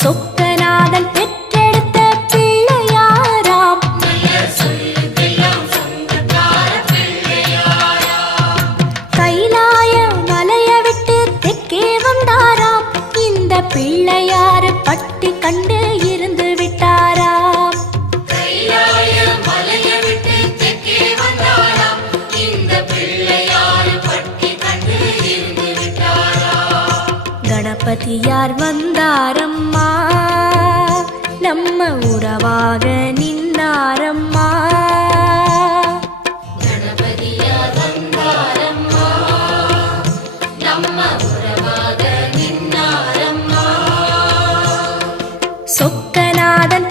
சொக்கநாதன் பெற்றெடுத்த பிள்ளையாராம். கைலாய மலைய விட்டு தெற்கே வந்தாராம். இந்த பிள்ளையாறு பட்டி கண்டு இருந்து விட்டாராம். கணபதியார் வந்தாரம்மா, நம்ம உறவாக நின்னாரம்மா. கணபதியார் வந்தாரம்மா, நம்ம உறவாக நின்னாரம்மா. சொக்கநாதன்